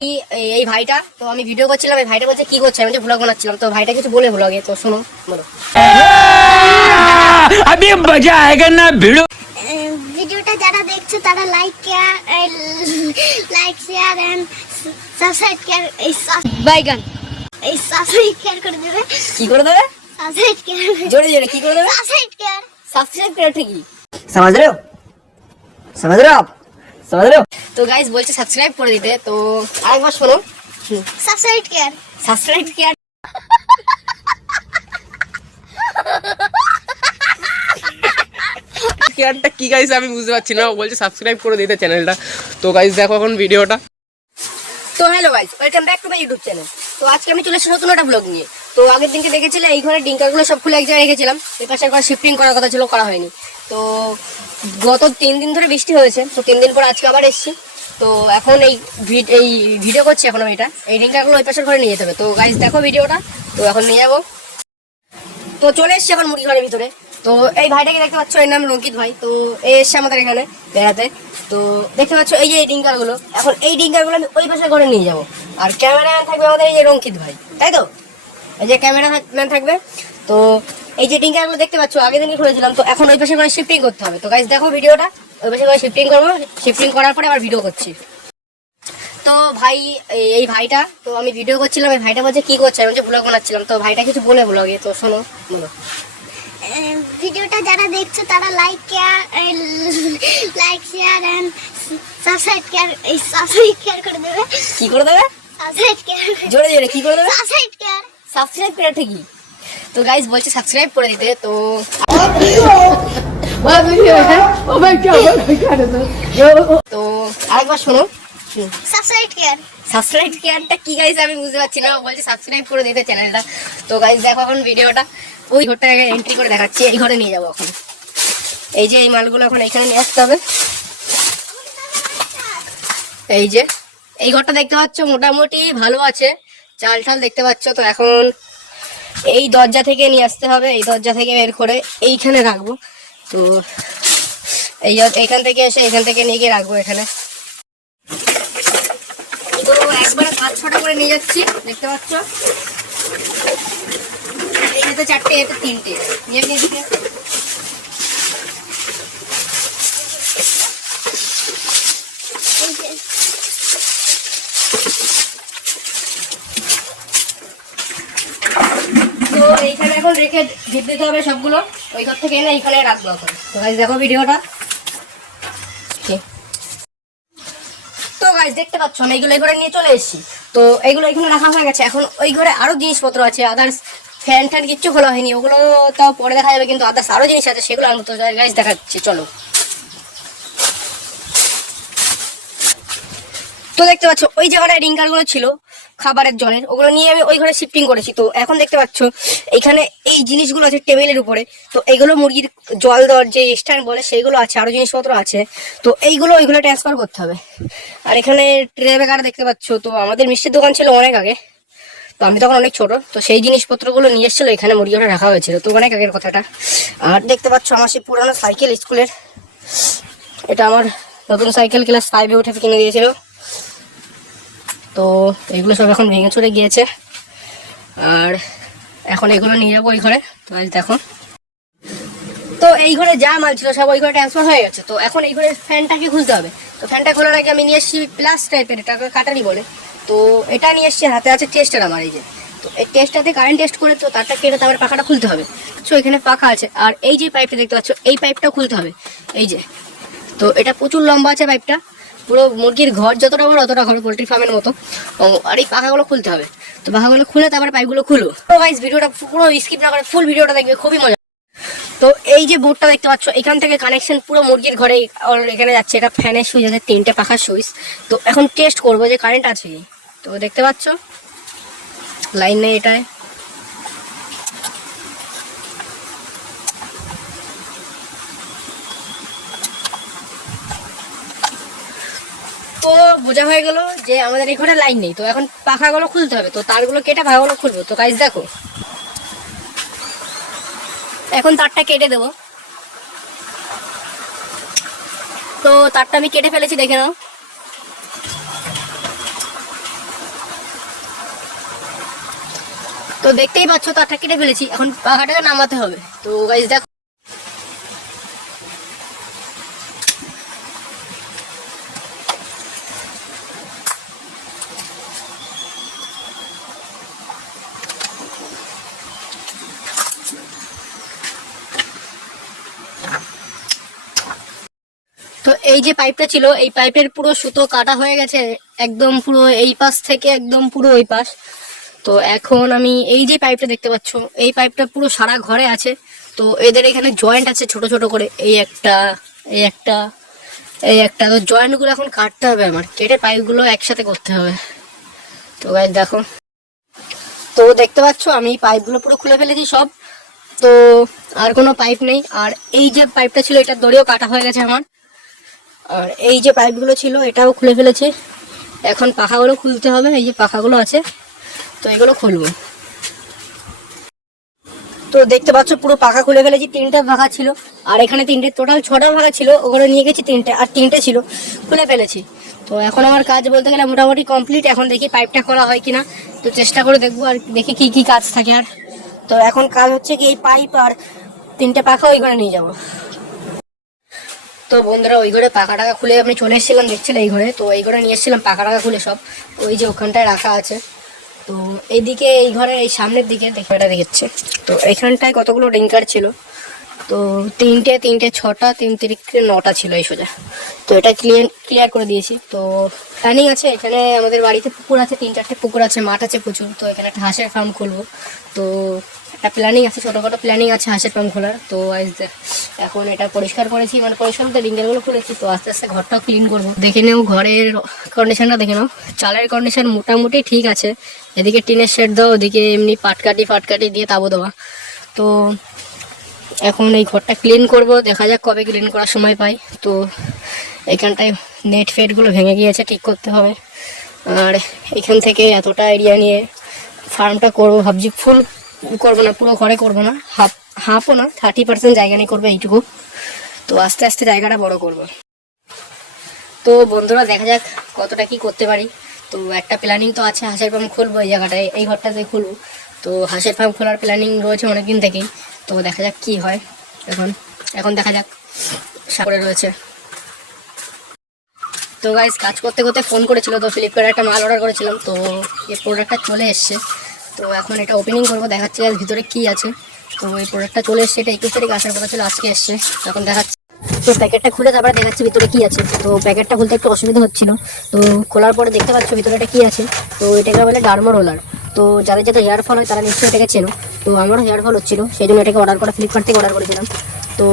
এই ভাইটা তো আমি ভিডিও করছিলাম, এই ভাইটা বলছে কি করছে, আমি ব্লগ বানাচ্ছিলাম, তো ভাইটা কিছু বলে ব্লগে, তো শোনো বলো। अभी मजा आएगा ना भिड़ो। ভিডিওটা যারা দেখছো তারা লাইক শেয়ার এন্ড সাবস্ক্রাইব বাইগান এই সাবস্ক্রাইব করে দেবে। কি করে দেবে? সাবস্ক্রাইব জোরে জোরে কি করে দেবে? সাবস্ক্রাইব सब्सक्राइब कर ঠিকই समझ रहे हो समझ रहे हो आप समझ रहे हो। तो गाइस বলছে সাবস্ক্রাইব করে দিতে, তো আরেকবার শোনো। সাবস্ক্রাইব किया কেয়ারটা কি গাইস আমি বুঝতে পারছি না। ও বলছে সাবস্ক্রাইব করে দিতে চ্যানেলটা। তো গাইস দেখো এখন ভিডিওটা। তো hello guys, welcome back to my YouTube channel. তো আজকে আমি চলে এসেছি নতুন একটা ব্লগ নিয়ে। তো আগের দিনকে দেখেছিলে এই ঘরে ডিঙ্কারগুলো সব খুলে এক জায়গায় রেখেছিলাম, এই পাশে একবার শিফটিং করার কথা ছিল, করা হয়নি। তো গত 3 দিন ধরে বৃষ্টি হয়েছে, তো 3 দিন পর আজকে আবার এসেছি। তো এখন এই ভিডিও করছি, এখন আমি এই ডিঙ্কারগুলো ওই পাশের ঘরে নিয়ে যেতে হবে। তো গাইস দেখো ভিডিওটা, তো এখন নিয়ে যাবো। তো চলে এসছি এখন মুরগি ঘরের ভিতরে। তো এই ভাইটাকে দেখতে পাচ্ছ, এর নাম রঙ্কিত ভাই। তো এ এসছে আমাদের এখানে বেড়াতে। তো দেখতে পাচ্ছ এই যে এই ডিঙ্কারগুলো, এখন এই ডিঙ্কারগুলো আমি ওই পাশে ঘরে নিয়ে যাবো। আর ক্যামেরাম্যান থাকবে আমাদের এই যে রঙ্কিত ভাই, তাই তো? এই যে ক্যামেরাম্যান থাকবে। তো এই যে ডিঙ্কারগুলো দেখতে পাচ্ছ আগের দিনই খুলেছিলাম, তো এখন ওই পাশে করে শিফটিং করতে হবে। তো গাইস দেখো ভিডিওটা, ওই পাশে করে শিফটিং করবো, শিফটিং করার পরে আবার ভিডিও করছি। তো ভাই এই ভাইটা তো আমি ভিডিও করছিলাম, এই ভাইটা বলছে কি করছে, আমি ব্লগ বানাচ্ছিলাম, তো ভাইটা কিছু বলে ব্লগে, তো শোনো বলো। ভিডিওটা যারা দেখছো তারা লাইক শেয়ার এন্ড সাবস্ক্রাইব করে দেবে। কি করে দেবে? জোরে জোরে কি করে দেবে? সাবস্ক্রাইব করে ঠিকই। তো গাইস বলছে সাবস্ক্রাইব করে দিতে, তো তো আরেকবার শোনো। সাবস্ক্রাইব কেয়ারটা কি গাইস আমি বুঝতে পারছি না, বলছে সাবস্ক্রাইব করে দিতে চ্যানেলটা। তো গাইস দেখো এখন ভিডিওটা, ওই ঘরটাকে এন্ট্রি করে দেখাচ্ছি, এই ঘরে নিয়ে যাবো এখন। এই যে এই মালগুলো এখন এখানে নিয়ে আসতে হবে। এই যে এই ঘরটা দেখতে পাচ্ছ মোটামুটি ভালো আছে, চাল ঠাল দেখতে পাচ্ছ। তো এখন এই দরজা থেকে নিয়ে আসতে হবে, এই দরজা থেকে বের করে এইখানে রাখবো। তো এইখান থেকে এসে এখান থেকে নিয়ে গিয়ে রাখবো এখানে। তো একবারে 5-6টা করে নিয়ে যাচ্ছি, দেখতে পাচ্ছ। এতে 4টে, এতে 3টে নিয়ে গিয়েছি। তো এইখানে এখন রেখে দিতে হবে সবগুলো, ওই ঘর থেকে এনে এইখানে রাখবো এখন। তো গাইস দেখো ভিডিওটা। তো গাইস দেখতে পাচ্ছ আমি এইগুলো এই ঘরে নিয়ে চলে এসেছি। তো এইগুলো এখানে রাখা হয়ে গেছে। এখন ওই ঘরে আরো জিনিসপত্র আছে, আদার্স ফ্যান ট্যান কিচ্ছু খোলা হয়নি, ওগুলো তাও পরে দেখা যাবে, কিন্তু আদার্স আরো জিনিস আছে, সেগুলো আনবো। তো গাইস দেখাচ্ছি চলো। তো দেখতে পাচ্ছ ওই জায়গাটায় ডিঙ্কারগুলো ছিল খাবারের জলের, ওগুলো নিয়ে আমি ওই ঘরে শিফটিং করেছি। তো এখন দেখতে পাচ্ছ এখানে এই জিনিসগুলো আছে টেবিলের উপরে। তো এইগুলো মুরগির জল দেওয়ার যে স্ট্যান্ড বলে সেইগুলো আছে, আরো জিনিসপত্র আছে। তো এইগুলো ওইগুলো ট্রান্সফার করতে হবে। আর এখানে ট্রে বেকার দেখতে পাচ্ছ, তো আমাদের মিষ্টির দোকান ছিল অনেক আগে, তো আমি তখন অনেক ছোট, তো সেই জিনিসপত্রগুলো নিয়ে এসেছিলো এখানে মুরগি ঘরে রাখা হয়েছিল, তো অনেক আগের কথাটা। আর দেখতে পাচ্ছ আমার সেই পুরানো সাইকেল স্কুলের, এটা আমার নতুন সাইকেল ক্লাস 5-এ উঠে কিনে দিয়েছিল। তো এগুলো সব এখন ভেঙে চুরে গিয়েছে, আর এখন এগুলো নিয়ে যাবো ওই ঘরে। তো আজ দেখো, তো এই ঘরে যা মাল ছিল সব ওই ঘরে ট্রান্সফার হয়ে গেছে। তো এখন এই ঘরে ফ্যানটাকে খুলতে হবে। তো ফ্যানটা খোলার আগে আমি নিয়ে এসেছি প্লাস টাইপের, এটাকে কাটারি বলে। তো এটা নিয়ে এসেছি, হাতে আছে টেস্টার আমার এই যে। তো এই টেস্টটাতে কারেন্ট টেস্ট করে তো তারটা কেটে তারপরে পাখাটা খুলতে হবে। তো এখানে পাখা আছে, আর এই যে পাইপটা দেখতে পাচ্ছ এই পাইপটাও খুলতে হবে, এই যে। তো এটা প্রচুর লম্বা আছে পাইপটা, পুরো মুরগির ঘর যতটা বড় অতটা ঘর, পোল্ট্রি ফার্মের মতো। আর এই পাখাগুলো খুলতে হবে। তো পাখাগুলো খুলে তারপরে পাইপগুলো খুলো। তো গাইস ভিডিওটা পুরো স্কিপ না করে ফুল ভিডিওটা দেখবে, খুবই মজা। তো এই যে বোর্ডটা দেখতে পাচ্ছ, এখান থেকে কানেকশন পুরো মুরগির ঘরে এখানে যাচ্ছে। এটা ফ্যানের সুইচ আছে, 3টে পাখার সুইচ। তো এখন টেস্ট করবো যে কারেন্ট আছে। তো দেখতে পাচ্ছ লাইন নেই এটায়। তো বোঝা হয়ে গেল যে আমাদের এই ঘরে লাইন নেই। তো এখন পাখাগুলো খুলতে হবে, তো তারগুলো কেটে পাখাগুলো খুলবো। তো গাইস দেখো এখন তারটা কেটে দেবো। তো তারটা আমি কেটে ফেলেছি, দেখে নাও। তো দেখতেই পাচ্ছ তারটা কেটে ফেলেছি, এখন পাখাটাকে নামাতে হবে। তো গাইস দেখো, তো এই যে পাইপটা ছিল, এই পাইপের পুরো সুতো কাটা হয়ে গেছে একদম, পুরো এই পাশ থেকে একদম পুরো ওই পাশ। তো এখন আমি এই যে পাইপটা দেখতে পাচ্ছ, এই পাইপটা পুরো সারা ঘরে আছে। তো এদের এখানে জয়েন্ট আছে ছোট ছোট করে, এই একটা, এই একটা, এই একটা। তো জয়েন্টগুলো এখন কাটতে হবে আমার, কেটে পাইপগুলো একসাথে করতে হবে। তো গাইস দেখো, তো দেখতে পাচ্ছ আমি পাইপগুলো পুরো খুলে ফেলেছি সব। তো আর কোনো পাইপ নেই। আর এই যে পাইপটা ছিল এটার দড়িও কাটা হয়ে গেছে আমার। আর এই যে পাইপগুলো ছিল এটাও খুলে ফেলেছে। এখন পাখাগুলো খুলতে হবে, এই যে পাখাগুলো আছে, তো এগুলো খুলবো। তো দেখতে পাচ্ছ পুরো পাখা খুলে ফেলেছি, 3টা পাখা ছিল। আর এখানে 3টে, টোটাল 6টা পাখা ছিল, ওগুলো নিয়ে গেছি 3টে, আর 3টে ছিল, খুলে ফেলেছি। তো এখন আমার কাজ বলতে গেলে মোটামুটি কমপ্লিট। এখন দেখি পাইপটা খোলা হয় কিনা, তো চেষ্টা করে দেখবো আর দেখি কি কি কাজ থাকে। আর তো এখন কাজ হচ্ছে কি, এই পাইপ আর 3টে পাখা ওই ঘরে নিয়ে যাবো। তো বন্ধুরা ওই ঘরে পাখা টাকা খুলে আমি চলে এসেছিলাম, দেখছিলাম এই ঘরে। তো এই ঘরে নিয়ে এসেছিলাম পাখা টাকা খুলে সব, ওই যে ওখানটায় রাখা আছে। তো এইদিকে এই ঘরের এই সামনের দিকে দেখে এটা দেখেছে। তো এখানটায় কতগুলো রিংকার ছিল, তো 3টে 3টে 6টা, 3 3 9টা ছিল এই সোজা। তো এটা ক্লিয়ার করে দিয়েছি। তো প্ল্যানিং আছে, এখানে আমাদের বাড়িতে পুকুর আছে, 3-4টে পুকুর আছে, মাঠ আছে প্রচুর। তো এখানে একটা হাঁসের ফার্ম খুলবো। তো একটা প্ল্যানিং আছে, ছোটোখাটো প্ল্যানিং আছে হাঁসের ফার্ম খোলার। তো এখন এটা পরিষ্কার করেছি, মানে পরিষ্কার করতে রিঙ্গেলগুলো খুলেছি। তো আস্তে আস্তে ঘরটাও ক্লিন করবো। দেখে নেও ঘরের কন্ডিশনটা, দেখে নাও চালের কন্ডিশন মোটামুটি ঠিক আছে। এদিকে টিনের শেড দেওয়া, ওদিকে এমনি পাটকাটি দিয়ে তাবো দেওয়া। তো এখন এই ঘরটা ক্লিন করব, দেখা যাক কবে ক্লিন করার সময় পাই। তো এখানটায় নেট ফেটগুলো ভেঙে গিয়েছে, ঠিক করতে হবে। আর এখান থেকে এতটা এরিয়া নিয়ে ফার্মটা করবো ভাবছি। ফুল করবো না, পুরো ঘরে করবো না, হাফও না, 30% জায়গা নিয়ে করবো এইটুকু। তো আস্তে আস্তে জায়গাটা বড় করব। তো বন্ধুরা দেখা যাক কতটা কি করতে পারি। তো একটা প্ল্যানিং তো আছে, হাঁসের ফার্ম খুলবো এই জায়গাটায়, এই ঘরটাতে খুলবো। তো হাঁসের ফার্ম খোলার প্ল্যানিং রয়েছে অনেকদিন থেকেই। তো দেখা যাক কি হয়। এখন দেখা যাক, সাগরে রয়েছে। তো গাইস কাজ করতে করতে ফোন করেছিল, তো ফ্লিপকার্টে একটা মাল অর্ডার করেছিলাম। তো এই প্রোডাক্টটা চলে এসছে। তো এখন এটা ওপেনিং করবো, দেখাচ্ছি আর ভিতরে কি আছে। তো এই প্রোডাক্টটা চলে এসছে, এটা 21 তারিখ আসার কথা ছিল, আজকে এসছে। তখন দেখাচ্ছি। তো প্যাকেটটা খুলে তারপরে দেখাচ্ছি ভিতরে কি আছে। তো প্যাকেটটা খুলতে একটু অসুবিধা হচ্ছিল। তো খোলার পরে দেখতে পাচ্ছ ভিতরে এটা কি আছে। তো এটাকে বলে ডার্মো রোলার। তো যাদের যাদের হেয়ার ফল হয় তারা নিশ্চয়ই এটাকে চেনো। তো আমারও হেয়ার ফল হচ্ছিল, সেই জন্য এটাকে অর্ডার করা, ফ্লিপকার্ট থেকে অর্ডার করেছিলাম। তো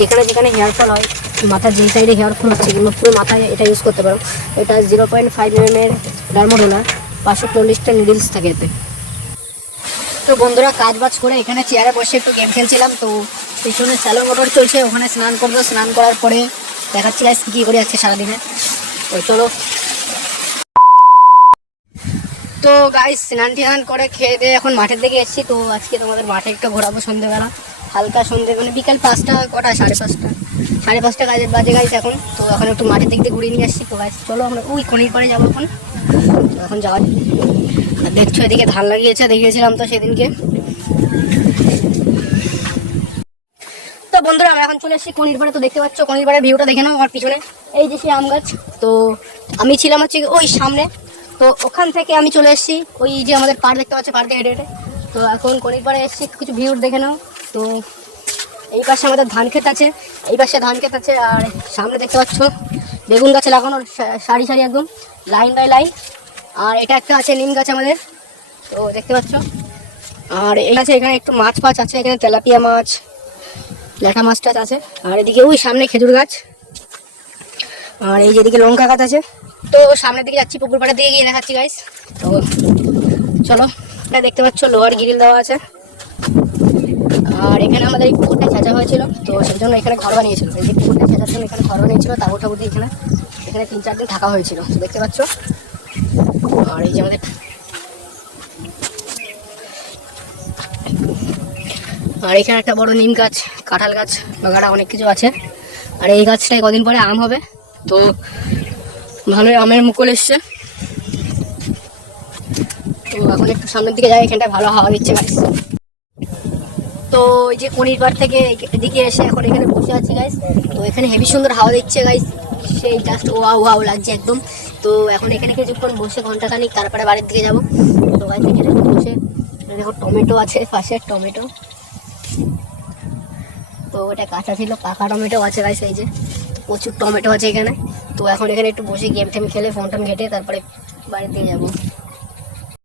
যেখানে যেখানে হেয়ার ফল হয়, মাথার যেই সাইডে হেয়ার ফল হচ্ছে কিংবা পুরো মাথায় এটা ইউজ করতে পারো। এটা 0.5 mm এর ডার্মো রোলার, 540টা নিডলস থাকে এতে। তো বন্ধুরা কাজ বাজ করে এখানে চেয়ারে বসে একটু গেম খেলছিলাম। তো পিছনে স্যালো মোটর চলছে, ওখানে স্নান করবো। স্নান করার পরে দেখাচ্ছি গাইস কী করে আজকে সারাদিনে। ওই চলো। তো গাইস স্নান টান করে খেয়ে দিয়ে এখন মাঠের দিকে এসেছি। তো আজকে তোমাদের মাঠে একটু ঘোরাবো সন্ধ্যেবেলা, হালকা সন্ধ্যে, মানে বিকাল 5টা, কটা 5:30 কাজের বাজে গাইস এখন। তো এখন একটু মাঠের দিক দিয়ে ঘুরিয়ে নিয়ে আসছি। তো গাইস চলো আমরা ওই কনির পাড়ে যাবো এখন। তো এখন যাওয়া, আর দেখছো এদিকে ধান লাগিয়েছে, দেখিয়েছিলাম তো সেদিনকে। তো বন্ধুরা আমরা এখন চলে এসেছি কনির পাড়ে। তো দেখতে পাচ্ছ কনির পাড়ে ভিউটা দেখে নাও আমার পিছনে, এই যে সেই আম গাছ। তো আমি ছিলাম হচ্ছে ওই সামনে। তো ওখান থেকে আমি চলে এসেছি, ওই যে আমাদের পাড় দেখতে পাচ্ছি, পাড় দিয়ে হেঁটে হেঁটে। তো এখন কনির পাড়ে এসেছি, কিছু ভিউ দেখে নাও। তো এই পাশে আমাদের ধান ক্ষেত আছে, এই পাশে ধান ক্ষেত আছে। আর সামনে দেখতে পাচ্ছ বেগুন গাছে লাগানো সারি সারি একদম লাইন বাই লাইন। আর এটা একটা আছে নিম গাছ আমাদের, তো দেখতে পাচ্ছ। আর এই আছে এখানে একটু মাছ ফাছ আছে, এখানে তেলাপিয়া মাছ, ল্যাটা মাছ টাছ আছে। আর এদিকে ওই সামনে খেজুর গাছ, আর এই যেদিকে লঙ্কা গাছ আছে। তো সামনের দিকে যাচ্ছি, পুকুর পাড়ে দিয়ে গিয়ে দেখাচ্ছি গাইস। তো চলো, এটা দেখতে পাচ্ছ লোহার গ্রিল দেওয়া আছে। আর এখানে আমাদের এই পুকুরটা ছেঁচা হয়েছিল, তো সেই জন্য এখানে ঘর বানিয়েছিল। এই যে পুকুরটা ছেঁচার জন্য এখানে ঘর বানিয়েছিল, তাবু টাবু দিয়ে এখানে 3-4 দিন থাকা হয়েছিল, তো দেখতে পাচ্ছ। আর এই যে আমাদের, আর এখানে একটা বড় নিম গাছ, কাঁঠাল গাছ, বাগাড়া অনেক কিছু আছে। আর এই গাছটায় কদিন পরে আম হবে, তো ভালোই আমের মুকুল এসছে। তো এখন একটু সামনের দিকে যাই, এখানটায় ভালো হাওয়া দিচ্ছে গাইস। তো এই যে পরিবার থেকে এদিকে এসে এখন এখানে বসে আছি গাইস। তো এখানে হেভি সুন্দর হাওয়া দিচ্ছে গাইস, সেই জাস্ট ওয়াও ওয়াও লাগছে একদম। তো এখন এখানে কিছুক্ষণ বসে ঘন্টাখানিক তারপরে বাড়ির দিকে যাবো। তো গাইস এখানে একটু বসে দেখো টমেটো আছে পাশে, টমেটো তো এটা কাঁচা ছিল, পাকা টমেটো আছে গাইস, এই যে প্রচুর টমেটো আছে এখানে। তো এখন এখানে একটু বসে গেম টেম খেলে ফোন টোন ঘেটে তারপরে বাড়ির দিকে যাবো।